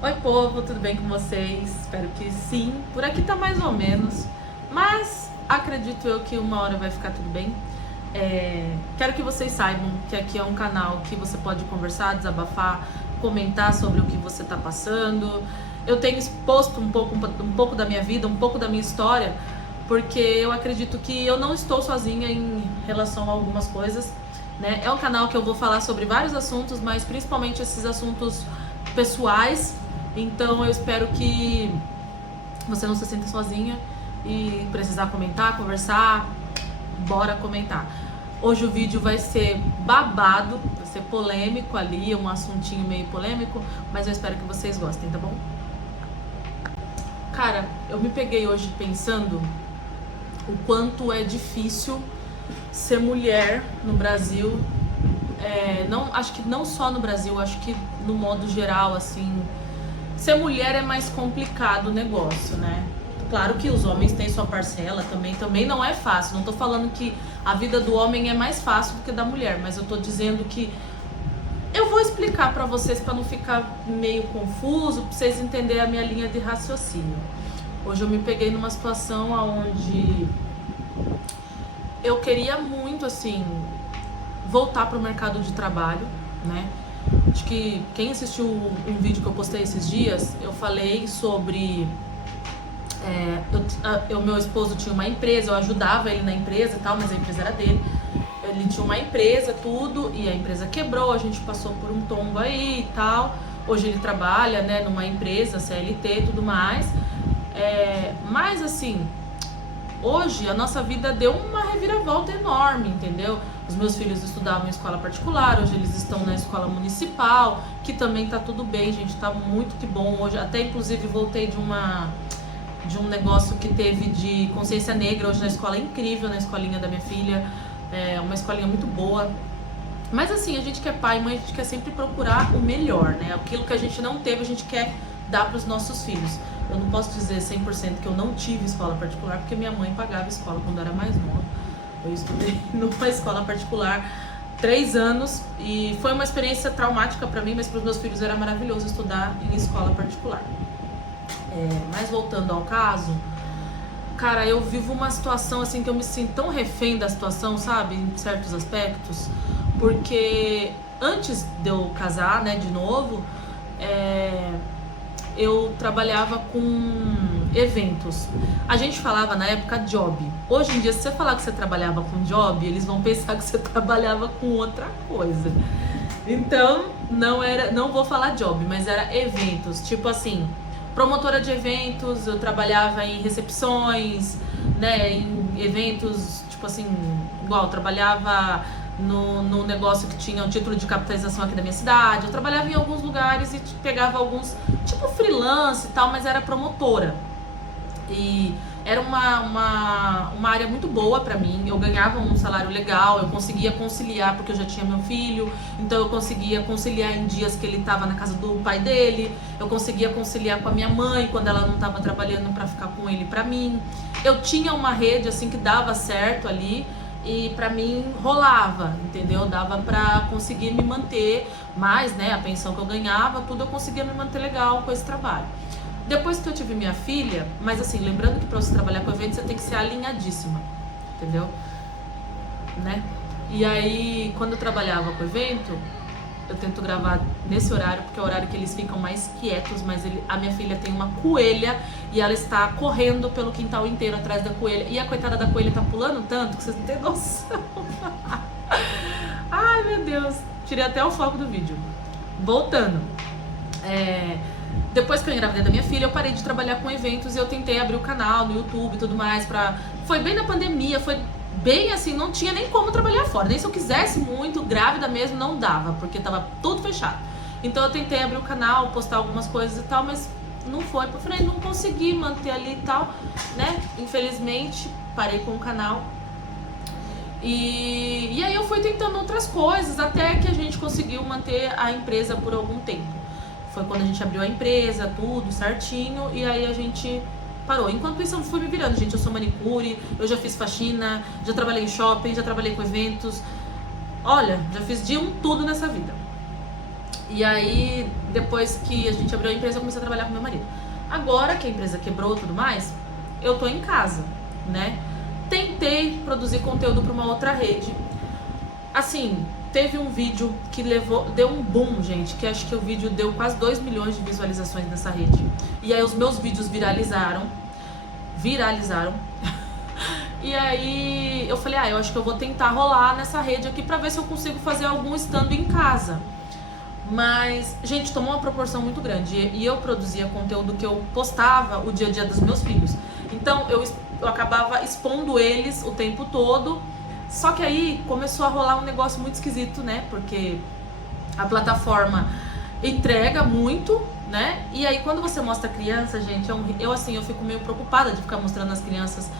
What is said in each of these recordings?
Oi, povo, tudo bem com vocês? Espero que sim. Por aqui tá mais ou menos, mas acredito eu que uma hora vai ficar tudo bem. Quero que vocês saibam que aqui é um canal que você pode conversar, desabafar, comentar sobre o que você tá passando. Eu tenho exposto um pouco da minha vida, um pouco da minha história, porque eu acredito que eu não estou sozinha em relação a algumas coisas, né? É um canal que eu vou falar sobre vários assuntos, mas principalmente esses assuntos pessoais. Então eu espero que você não se sinta sozinha e precisar comentar, conversar, bora comentar. Hoje o vídeo vai ser babado, vai ser polêmico ali, um assuntinho meio polêmico, mas eu espero que vocês gostem, tá bom? Cara, eu me peguei hoje pensando o quanto é difícil ser mulher no Brasil. Não, acho que não só no Brasil, acho que no modo geral, assim, ser mulher é mais complicado o negócio, né? Claro que os homens têm sua parcela também não é fácil. Não tô falando que a vida do homem é mais fácil do que da mulher, mas eu tô dizendo que eu vou explicar pra vocês pra não ficar meio confuso, pra vocês entenderem a minha linha de raciocínio. Hoje eu me peguei numa situação onde eu queria muito, assim, voltar pro mercado de trabalho, né? Acho que quem assistiu um vídeo que eu postei esses dias, eu falei sobre... meu esposo tinha uma empresa, eu ajudava ele na empresa e tal, mas a empresa era dele. Ele tinha uma empresa, tudo, e a empresa quebrou, a gente passou por um tombo aí e tal. Hoje ele trabalha, né, numa empresa, CLT e tudo mais. Mas assim, hoje a nossa vida deu uma reviravolta enorme, entendeu? Os meus filhos estudavam em escola particular, hoje eles estão na escola municipal, que também tá tudo bem, gente, tá muito que bom. Hoje até inclusive voltei de um negócio que teve de consciência negra hoje na escola, incrível, na escolinha da minha filha, uma escolinha muito boa. Mas assim, a gente que é pai e mãe, a gente quer sempre procurar o melhor, né? Aquilo que a gente não teve, a gente quer dar para os nossos filhos. Eu não posso dizer 100% que eu não tive escola particular, porque minha mãe pagava escola quando eu era mais nova. Eu estudei numa escola particular 3 anos e foi uma experiência traumática para mim, mas para os meus filhos era maravilhoso estudar em escola particular. Mas voltando ao caso, cara, eu vivo uma situação assim que eu me sinto tão refém da situação, sabe? Em certos aspectos. Porque antes de eu casar, né, de novo, eu trabalhava com eventos. A gente falava na época job. Hoje em dia, se você falar que você trabalhava com job, eles vão pensar que você trabalhava com outra coisa. Então, não vou falar job, mas era eventos. Tipo assim, promotora de eventos, eu trabalhava em recepções, né, em eventos, tipo assim, igual, eu trabalhava no negócio que tinha o título de capitalização aqui da minha cidade, eu trabalhava em alguns lugares e pegava alguns, tipo freelance e tal, mas era promotora. E era uma área muito boa pra mim, eu ganhava um salário legal, eu conseguia conciliar porque eu já tinha meu filho, então eu conseguia conciliar em dias que ele tava na casa do pai dele, eu conseguia conciliar com a minha mãe quando ela não tava trabalhando pra ficar com ele pra mim. Eu tinha uma rede assim que dava certo ali e pra mim rolava, entendeu? Dava pra conseguir me manter mais, né, a pensão que eu ganhava, tudo eu conseguia me manter legal com esse trabalho. Depois que eu tive minha filha, mas assim, lembrando que pra você trabalhar com evento, você tem que ser alinhadíssima, entendeu? Né? E aí, quando eu trabalhava com evento, eu tento gravar nesse horário, porque é o horário que eles ficam mais quietos, mas a minha filha tem uma coelha e ela está correndo pelo quintal inteiro atrás da coelha. E a coitada da coelha tá pulando tanto que vocês não têm noção. Ai, meu Deus. Tirei até o foco do vídeo. Voltando. Depois que eu engravidei da minha filha, eu parei de trabalhar com eventos e eu tentei abrir o canal no YouTube e tudo mais Foi bem na pandemia, foi bem assim, não tinha nem como trabalhar fora. Nem se eu quisesse muito, grávida mesmo, não dava, porque tava tudo fechado. Então eu tentei abrir o canal, postar algumas coisas e tal, mas não foi. Eu falei, não consegui manter ali e tal, né? Infelizmente, parei com o canal. E aí eu fui tentando outras coisas, até que a gente conseguiu manter a empresa por algum tempo. Foi quando a gente abriu a empresa, tudo certinho, e aí a gente parou. Enquanto isso eu fui me virando, gente, eu sou manicure, eu já fiz faxina, já trabalhei em shopping, já trabalhei com eventos. Olha, já fiz de tudo nessa vida. E aí, depois que a gente abriu a empresa, eu comecei a trabalhar com meu marido. Agora que a empresa quebrou e tudo mais, eu tô em casa, né? Tentei produzir conteúdo para uma outra rede. Assim, teve um vídeo que deu um boom, gente, que acho que o vídeo deu quase 2 milhões de visualizações nessa rede. E aí os meus vídeos viralizaram. E aí eu falei, eu acho que eu vou tentar rolar nessa rede aqui pra ver se eu consigo fazer algum estando em casa. Mas, gente, tomou uma proporção muito grande. E eu produzia conteúdo que eu postava o dia a dia dos meus filhos. Então eu acabava expondo eles o tempo todo. Só que aí começou a rolar um negócio muito esquisito, né? Porque a plataforma entrega muito, né? E aí quando você mostra criança, gente, eu fico meio preocupada de ficar mostrando as crianças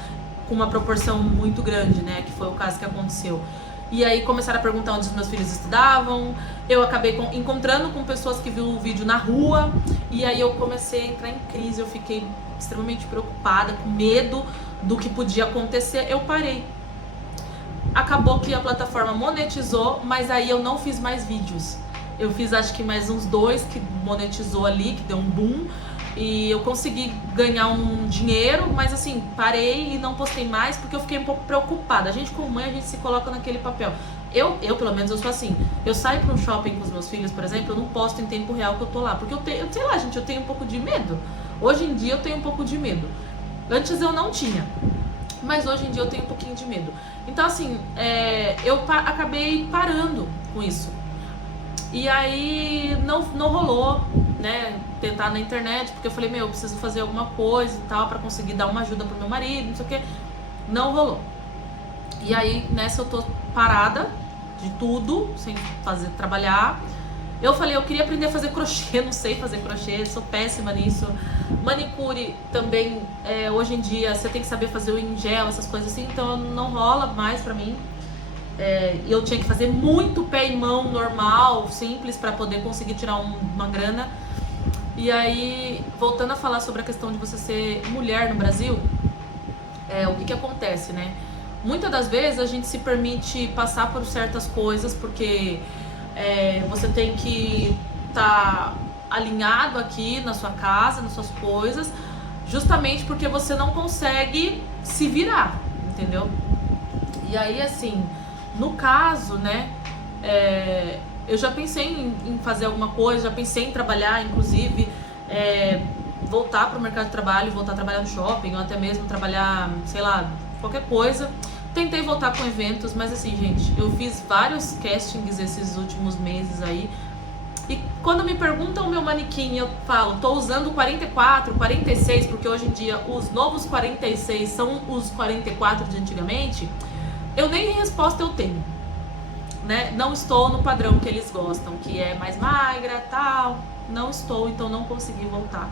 com uma proporção muito grande, né? Que foi o caso que aconteceu. E aí começaram a perguntar onde os meus filhos estudavam. Eu acabei encontrando com pessoas que viram o vídeo na rua. E aí eu comecei a entrar em crise. Eu fiquei extremamente preocupada, com medo do que podia acontecer. Eu parei. Acabou que a plataforma monetizou, mas aí eu não fiz mais vídeos. Eu fiz acho que mais uns 2 que monetizou ali, que deu um boom. E eu consegui ganhar um dinheiro, mas assim, parei e não postei mais porque eu fiquei um pouco preocupada. A gente como mãe, a gente se coloca naquele papel. Eu pelo menos, eu sou assim. Eu saio para um shopping com os meus filhos, por exemplo, eu não posto em tempo real que eu tô lá. Porque sei lá, gente, eu tenho um pouco de medo. Hoje em dia eu tenho um pouco de medo. Antes eu não tinha. Mas hoje em dia eu tenho um pouquinho de medo. Então assim, eu acabei parando com isso. E aí não rolou, né, tentar na internet, porque eu falei, eu preciso fazer alguma coisa e tal, pra conseguir dar uma ajuda pro meu marido, não sei o que. Não rolou. E aí, nessa eu tô parada de tudo, sem trabalhar. Eu falei, eu queria aprender a fazer crochê, não sei fazer crochê, sou péssima nisso. Manicure também, hoje em dia, você tem que saber fazer o em gel, essas coisas assim, então não rola mais pra mim. Eu tinha que fazer muito pé e mão normal, simples, pra poder conseguir tirar uma grana. E aí, voltando a falar sobre a questão de você ser mulher no Brasil, o que acontece, né? Muitas das vezes a gente se permite passar por certas coisas porque você tem que estar alinhado aqui na sua casa, nas suas coisas, justamente porque você não consegue se virar, entendeu? E aí, assim, no caso, né, eu já pensei em fazer alguma coisa, já pensei em trabalhar, inclusive, voltar para o mercado de trabalho, voltar a trabalhar no shopping, ou até mesmo trabalhar, sei lá, qualquer coisa. Tentei voltar com eventos, mas assim, gente, eu fiz vários castings esses últimos meses aí. E quando me perguntam o meu manequim, eu falo, tô usando 44, 46, porque hoje em dia os novos 46 são os 44 de antigamente. Eu nem resposta eu tenho, né? Não estou no padrão que eles gostam, que é mais magra, tal. Não estou, então não consegui voltar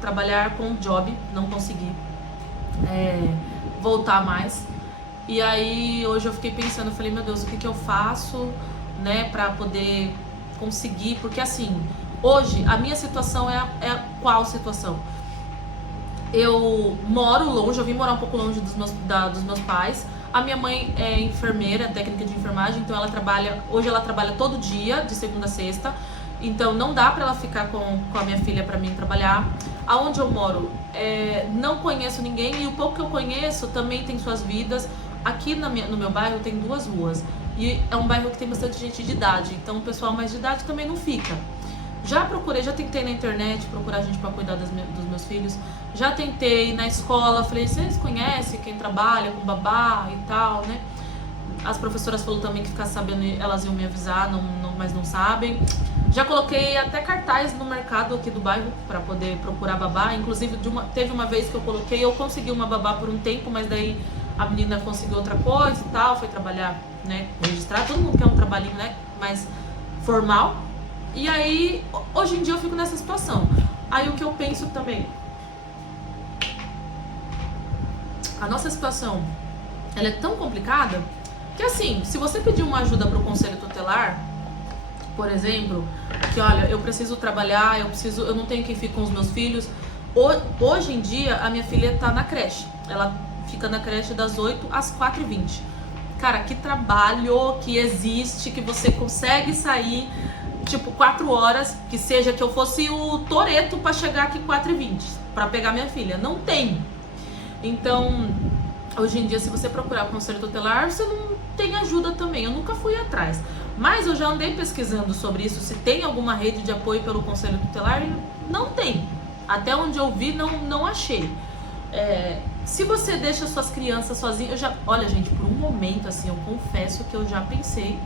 trabalhar com job, não consegui voltar mais. E aí hoje eu fiquei pensando, eu falei, meu Deus, o que eu faço, né, pra poder conseguir, porque assim, hoje a minha situação é qual situação? Eu moro longe, eu vim morar um pouco longe dos meus pais. A minha mãe é enfermeira, técnica de enfermagem, então hoje ela trabalha todo dia, de segunda a sexta. Então não dá pra ela ficar com a minha filha pra mim trabalhar. Aonde eu moro, não conheço ninguém, e o pouco que eu conheço também tem suas vidas. Aqui no meu bairro tem 2 ruas, e é um bairro que tem bastante gente de idade, então o pessoal mais de idade também não fica. Já tentei na internet procurar gente pra cuidar dos meus filhos. Já tentei na escola, falei, vocês conhecem quem trabalha com babá e tal, né? As professoras falaram também que ficar sabendo, elas iam me avisar, mas não sabem. Já coloquei até cartaz no mercado aqui do bairro pra poder procurar babá. Inclusive, teve uma vez que eu consegui uma babá por um tempo, mas daí a menina conseguiu outra coisa e tal, foi trabalhar, né, registrar. Todo mundo quer um trabalhinho, né, mais formal. E aí, hoje em dia eu fico nessa situação. Aí o que eu penso também, a nossa situação, ela é tão complicada que assim, se você pedir uma ajuda pro conselho tutelar, por exemplo, que olha, eu preciso trabalhar, eu não tenho quem fique com os meus filhos. Hoje em dia a minha filha tá na creche, ela fica na creche das 8 às 4h20. Cara, que trabalho que existe, que você consegue sair tipo 4 horas, que seja que eu fosse o Toretto pra chegar aqui 4h20, pra pegar minha filha. Não tem. Então, hoje em dia, se você procurar conselho tutelar, você não tem ajuda também. Eu nunca fui atrás. Mas eu já andei pesquisando sobre isso, se tem alguma rede de apoio pelo conselho tutelar, e não tem. Até onde eu vi, não achei. Se você deixa suas crianças sozinhas, olha, gente, por um momento, assim, eu confesso que eu já pensei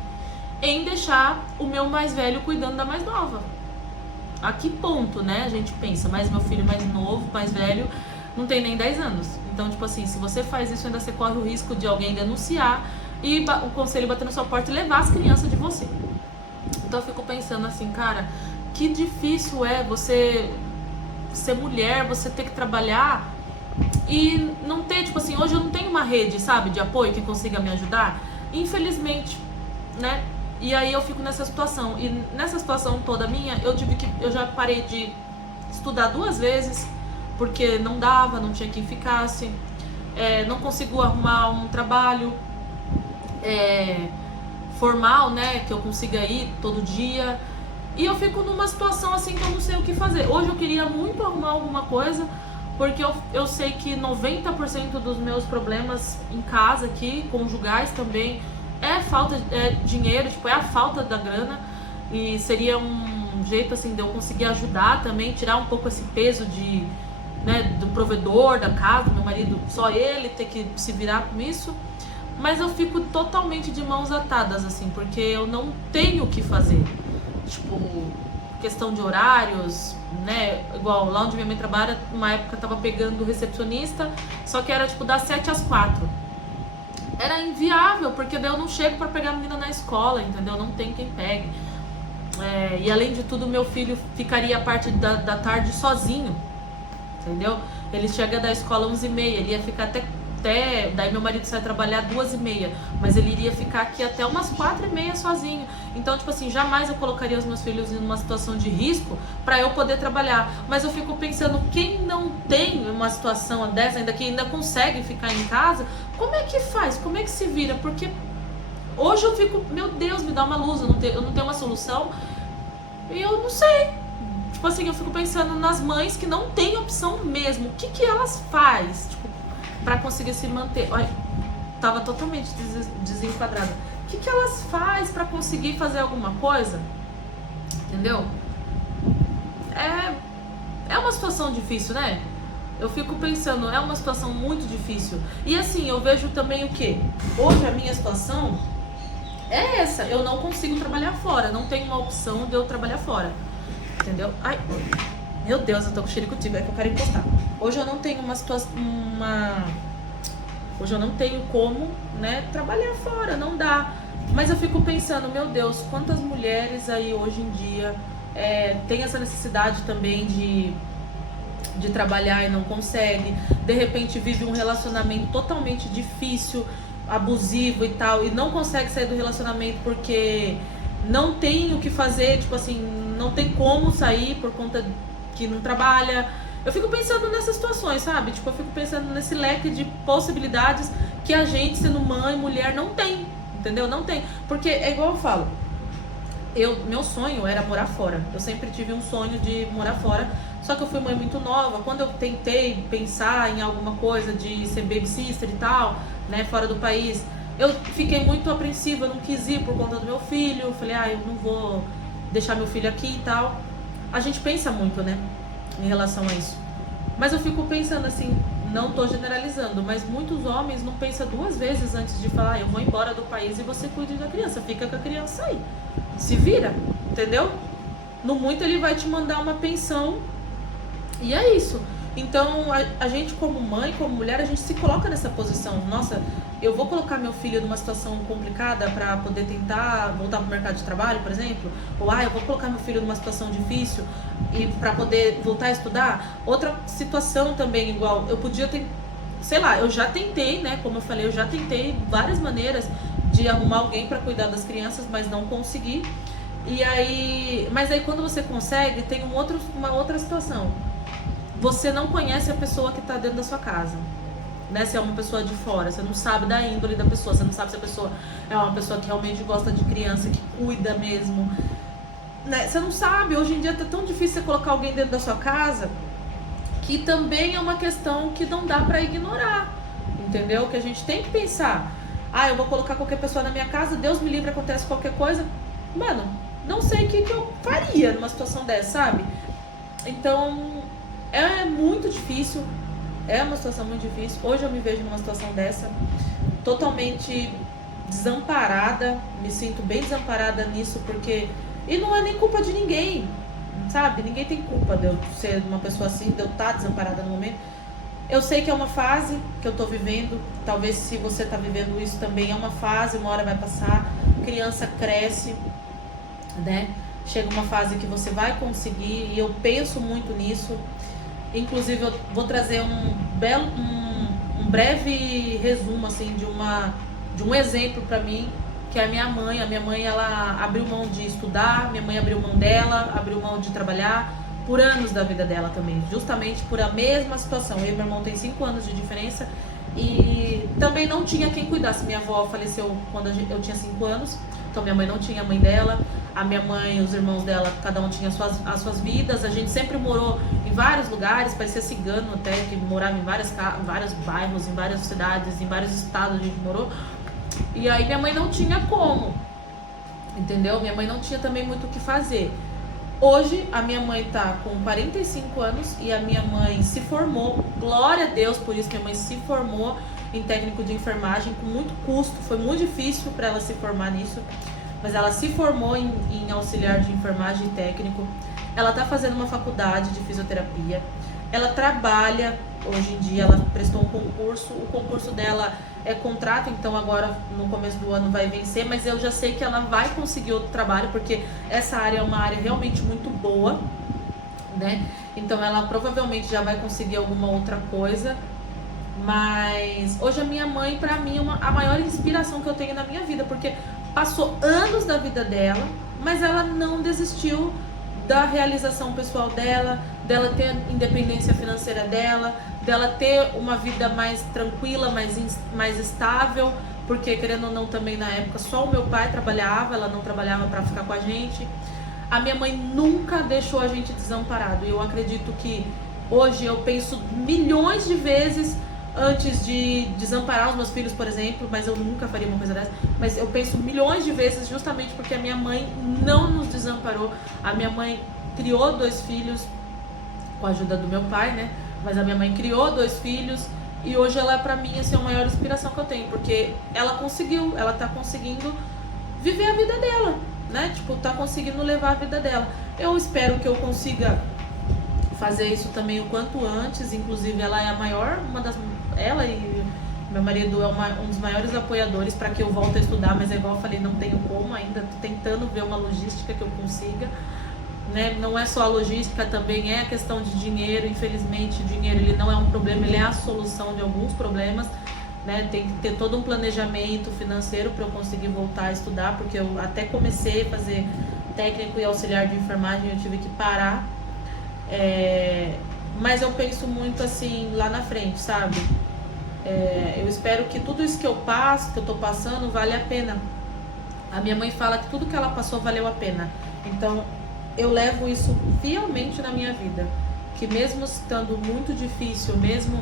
em deixar o meu mais velho cuidando da mais nova. A que ponto, né, a gente pensa, mas meu filho mais novo, mais velho, não tem nem 10 anos. Então, tipo assim, se você faz isso, ainda você corre o risco de alguém denunciar e o conselho bater na sua porta e levar as crianças de você. Então eu fico pensando assim, cara, que difícil é você ser mulher, você ter que trabalhar e não ter, tipo assim, hoje eu não tenho uma rede, sabe, de apoio que consiga me ajudar, infelizmente, né? E aí eu fico nessa situação. E nessa situação toda minha, eu já parei de estudar 2 vezes, porque não dava, não tinha quem ficasse, não consigo arrumar um trabalho formal, né, que eu consiga ir todo dia. E eu fico numa situação assim que eu não sei o que fazer. Hoje eu queria muito arrumar alguma coisa, porque eu sei que 90% dos meus problemas em casa aqui, conjugais também, falta de dinheiro, tipo, é a falta da grana. E seria um jeito assim de eu conseguir ajudar também, tirar um pouco esse peso do provedor da casa, do meu marido, só ele ter que se virar com isso. Mas eu fico totalmente de mãos atadas, assim, porque eu não tenho o que fazer. Tipo, questão de horários, né? Igual lá onde minha mãe trabalha, uma época eu tava pegando recepcionista, só que era tipo das 7 às 4. Era inviável, porque daí eu não chego pra pegar a menina na escola, entendeu? Não tem quem pegue. E além de tudo, meu filho ficaria a parte da tarde sozinho, entendeu? Ele chega da escola 11h30, ele ia ficar até daí meu marido sai trabalhar 2h30, mas ele iria ficar aqui até umas 4h30 sozinho. Então, tipo assim, jamais eu colocaria os meus filhos em uma situação de risco pra eu poder trabalhar. Mas eu fico pensando, quem não tem uma situação dessa, que ainda consegue ficar em casa, como é que faz? Como é que se vira? Porque hoje eu fico, meu Deus, me dá uma luz, eu não tenho uma solução e eu não sei. Tipo assim, eu fico pensando nas mães que não têm opção mesmo. O que elas fazem, tipo, pra conseguir se manter? Olha, tava totalmente desenquadrada. O que elas fazem pra conseguir fazer alguma coisa? Entendeu? É uma situação difícil, né? Eu fico pensando, é uma situação muito difícil. E assim, eu vejo também o quê? Hoje a minha situação é essa. Eu não consigo trabalhar fora. Não tem uma opção de eu trabalhar fora. Entendeu? Ai, meu Deus, eu tô com xericotiba, é que eu quero encostar. Hoje eu não tenho uma situação, hoje eu não tenho como, né, trabalhar fora, não dá. Mas eu fico pensando, meu Deus, quantas mulheres aí hoje em dia tem essa necessidade também de trabalhar e não consegue. De repente vive um relacionamento totalmente difícil, abusivo e tal, e não consegue sair do relacionamento porque não tem o que fazer, tipo assim, não tem como sair por conta que não trabalha. Eu fico pensando nessas situações, sabe? Tipo, eu fico pensando nesse leque de possibilidades que a gente, sendo mãe, mulher, não tem, entendeu? Não tem. Porque é igual eu falo, meu sonho era morar fora. Eu sempre tive um sonho de morar fora, só que eu fui mãe muito nova. Quando eu tentei pensar em alguma coisa de ser babysitter e tal, né, fora do país, eu fiquei muito apreensiva, eu não quis ir por conta do meu filho. Eu falei, eu não vou deixar meu filho aqui e tal. A gente pensa muito, né, em relação a isso. Mas eu fico pensando assim, não tô generalizando, mas muitos homens não pensam 2 vezes antes de falar, eu vou embora do país e você cuida da criança, fica com a criança aí. Se vira, entendeu? No muito ele vai te mandar uma pensão e é isso. Então a gente como mãe, como mulher, a gente se coloca nessa posição. Nossa, eu vou colocar meu filho numa situação complicada para poder tentar voltar pro mercado de trabalho, por exemplo? Ou eu vou colocar meu filho numa situação difícil e para poder voltar a estudar? Outra situação também igual, eu podia ter, sei lá, eu já tentei, né, como eu falei, eu já tentei várias maneiras de arrumar alguém para cuidar das crianças, mas não consegui. Mas aí quando você consegue, tem uma outra situação. Você não conhece a pessoa que está dentro da sua casa, né? Se é uma pessoa de fora, você não sabe da índole da pessoa, você não sabe se a pessoa é uma pessoa que realmente gosta de criança, que cuida mesmo. né, você não sabe, hoje em dia tá tão difícil você colocar alguém dentro da sua casa, que também é uma questão que não dá pra ignorar, entendeu? Que a gente tem que pensar, eu vou colocar qualquer pessoa na minha casa, Deus me livre, acontece qualquer coisa, mano, não sei o que eu faria numa situação dessa, sabe? Então, é muito difícil, é uma situação muito difícil. Hoje eu me vejo numa situação dessa, totalmente desamparada, me sinto bem desamparada nisso, porque... E não é nem culpa de ninguém, sabe? Ninguém tem culpa de eu ser uma pessoa assim, de eu estar desamparada no momento. Eu sei que é uma fase que eu tô vivendo, talvez se você tá vivendo isso também, é uma fase, uma hora vai passar, criança cresce, né? Chega uma fase que você vai conseguir, e eu penso muito nisso. Inclusive eu vou trazer um breve resumo assim de um exemplo para mim, que é a minha mãe. A minha mãe, ela abriu mão de estudar, minha mãe abriu mão dela, abriu mão de trabalhar por anos da vida dela também, justamente por a mesma situação. Eu e meu irmão tem 5 anos de diferença e também não tinha quem cuidasse. Minha avó faleceu quando eu tinha 5 anos, então minha mãe não tinha a mãe dela, a minha mãe, os irmãos dela, cada um tinha as suas vidas. A gente sempre morou em vários lugares, parecia cigano até, que morava em vários bairros, em várias cidades, em vários estados a gente morou. E aí minha mãe não tinha como, entendeu? Minha mãe não tinha também muito o que fazer. Hoje a minha mãe tá com 45 anos e a minha mãe se formou, glória a Deus por isso, minha mãe se formou em técnico de enfermagem com muito custo, foi muito difícil para ela se formar nisso, mas ela se formou em auxiliar de enfermagem técnico. Ela tá fazendo uma faculdade de fisioterapia, ela trabalha, hoje em dia ela prestou um concurso, o concurso dela é contrato, então agora no começo do ano vai vencer, mas eu já sei que ela vai conseguir outro trabalho, porque essa área é uma área realmente muito boa, né? Então ela provavelmente já vai conseguir alguma outra coisa. Mas hoje a minha mãe, pra mim, é a maior inspiração que eu tenho na minha vida, porque passou anos da vida dela, mas ela não desistiu da realização pessoal dela ter a independência financeira dela ter uma vida mais tranquila, mais estável, porque querendo ou não também na época só o meu pai trabalhava, ela não trabalhava para ficar com a gente. A minha mãe nunca deixou a gente desamparado, e eu acredito que hoje eu penso milhões de vezes antes de desamparar os meus filhos, por exemplo, mas eu nunca faria uma coisa dessa, mas eu penso milhões de vezes justamente porque a minha mãe não nos desamparou. A minha mãe criou 2 filhos com a ajuda do meu pai, né? Mas a minha mãe criou 2 filhos e hoje ela é pra mim assim, a maior inspiração que eu tenho, porque ela tá conseguindo viver a vida dela, né? Tipo, tá conseguindo levar a vida dela. Eu espero que eu consiga fazer isso também o quanto antes. Inclusive ela é a maior, ela e meu marido é um dos maiores apoiadores para que eu volte a estudar, mas é igual eu falei, não tenho como ainda, tô tentando ver uma logística que eu consiga, né? Não é só a logística, também é a questão de dinheiro. Infelizmente o dinheiro, ele não é um problema, ele é a solução de alguns problemas, né? Tem que ter todo um planejamento financeiro para eu conseguir voltar a estudar, porque eu até comecei a fazer técnico e auxiliar de enfermagem, eu tive que parar. Mas eu penso muito assim lá na frente, sabe? Eu espero que tudo isso que eu passo, que eu tô passando, vale a pena. A minha mãe fala que tudo que ela passou valeu a pena. Então eu levo isso fielmente na minha vida, que mesmo estando muito difícil, mesmo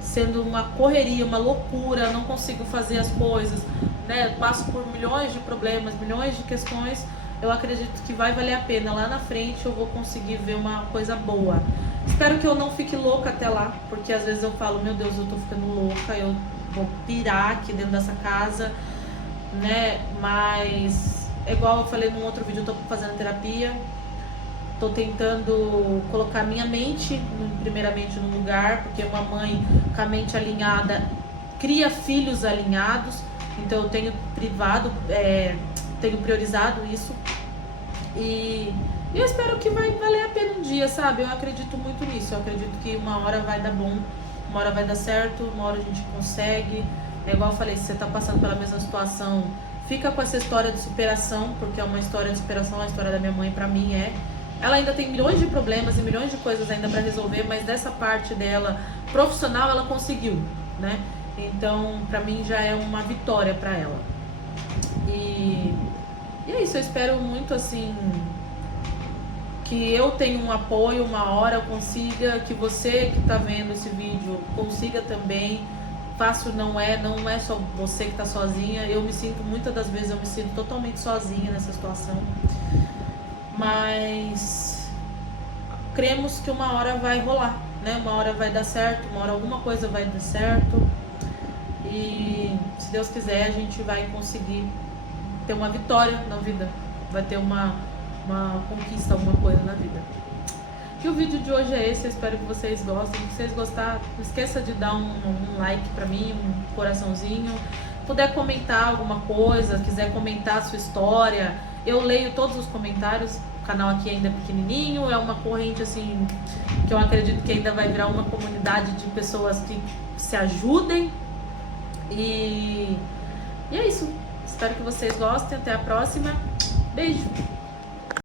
sendo uma correria, uma loucura, eu não consigo fazer as coisas, né? Eu passo por milhões de problemas, milhões de questões. Eu acredito que vai valer a pena. Lá na frente eu vou conseguir ver uma coisa boa. Espero que eu não fique louca até lá, porque às vezes eu falo, meu Deus, eu tô ficando louca, eu vou pirar aqui dentro dessa casa, né? Mas, igual eu falei num outro vídeo, eu tô fazendo terapia, tô tentando colocar minha mente, primeiramente, no lugar, porque uma mãe com a mente alinhada cria filhos alinhados, então eu tenho tenho priorizado isso, e eu espero que vai valer a pena um dia, sabe? Eu acredito muito nisso, eu acredito que uma hora vai dar bom, uma hora vai dar certo, uma hora a gente consegue. É igual eu falei, se você tá passando pela mesma situação, fica com essa história de superação, porque é uma história de superação, a história da minha mãe pra mim ela ainda tem milhões de problemas e milhões de coisas ainda pra resolver, mas dessa parte dela profissional ela conseguiu, né? Então pra mim já é uma vitória pra ela. E é isso, eu espero muito assim que eu tenha um apoio, uma hora eu consiga, que você que está vendo esse vídeo consiga também. Fácil não é só você que está sozinha. Eu me sinto, muitas das vezes eu me sinto totalmente sozinha nessa situação. Mas cremos que uma hora vai rolar, né? Uma hora vai dar certo, uma hora alguma coisa vai dar certo. E se Deus quiser, a gente vai conseguir ter uma vitória na vida. Vai ter uma conquista, alguma coisa na vida. E o vídeo de hoje é esse, eu espero que vocês gostem. Se vocês gostarem, não esqueça de dar um like pra mim, um coraçãozinho. Puder comentar alguma coisa, quiser comentar a sua história, eu leio todos os comentários. O canal aqui ainda é pequenininho, é uma corrente assim, que eu acredito que ainda vai virar uma comunidade de pessoas que se ajudem. E é isso, espero que vocês gostem, até a próxima, beijo!